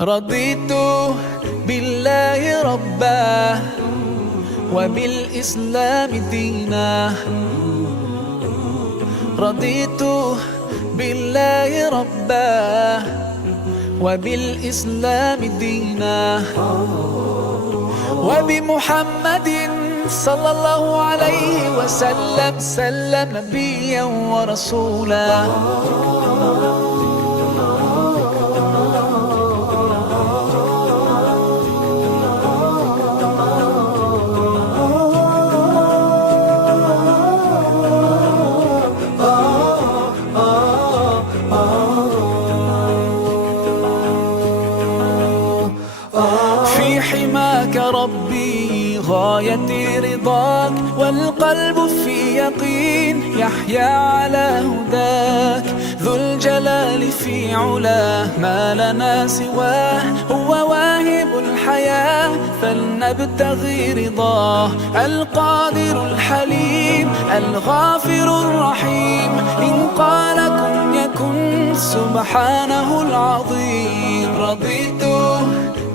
رضيت بالله ربا وبالإسلام دينا. رضيت بالله ربا وبالإسلام دينا، وبمحمد صلى الله عليه وسلم نبيا ورسولا. في حماك ربي غايتي رضاك، والقلب في يقين يحيا على هداك. ذو الجلال في علاه ما لنا سواه، هو واهب الحياة فلنبتغي رضاه. القادر الحليم الغافر الرحيم، إن قال كن يكن سبحانه العظيم. رضيت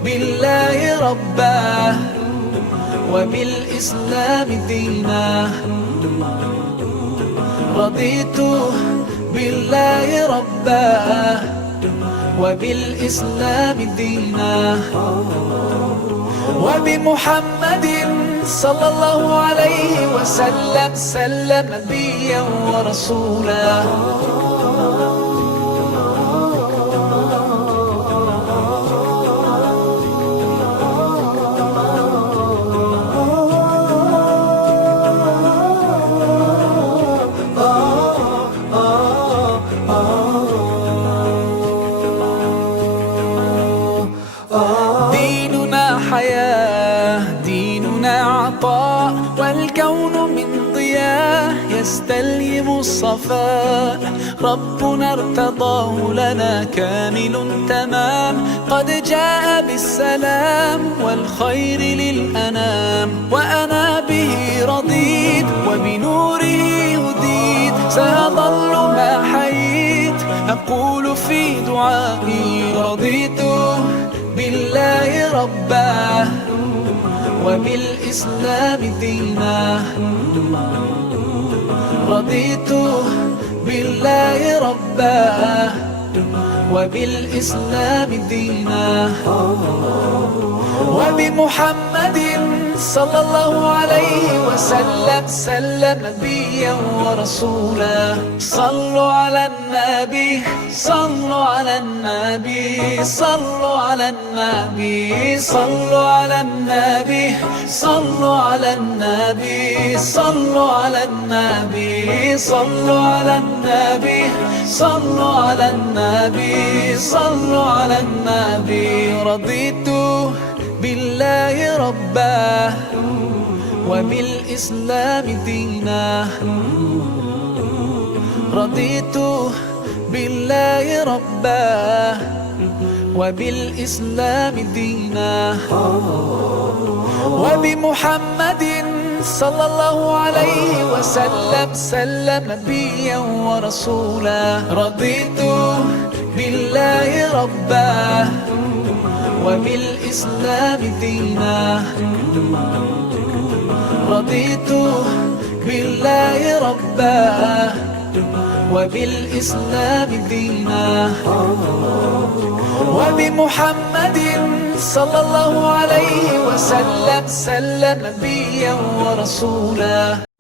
بالله ربا وبالإسلام دينا. رضيت بالله ربا وبالإسلام دينا، وبمحمد صلى الله عليه وسلم نبيا ورسولا. ديننا حياة، ديننا عطاء، والكون من ضياء يستلهم الصفاء. ربنا ارتضاه لنا كامل تمام، قد جاء بالسلام والخير للأنام. وأنا به رضيت وبنوره هديت، سأظل ما حييت أقول في دعائي. رضيت بالله ربا وبالإسلام دينا. رضيت بالله ربا وبالإسلام دينا، وبمحمد صلى الله عليه وسلم نبيا ورسولا. صلوا على النبي، صلوا على النبي، صلوا على النبي، صلوا على النبي، صلوا على النبي، صلوا على النبي، صلوا على النبي، صلوا على النبي، صلوا على النبي. رضيت بالله ربا وبالإسلام دينا. رضيت بالله ربا وبالإسلام دينا، وبمحمد صلى الله عليه وسلم نبيا ورسولا. رضيت بالله ربا وبالإسلام دينا. رضيت بالله ربا وبالإسلام دينا، وبمحمد صلى الله عليه وسلم نبيا ورسولا.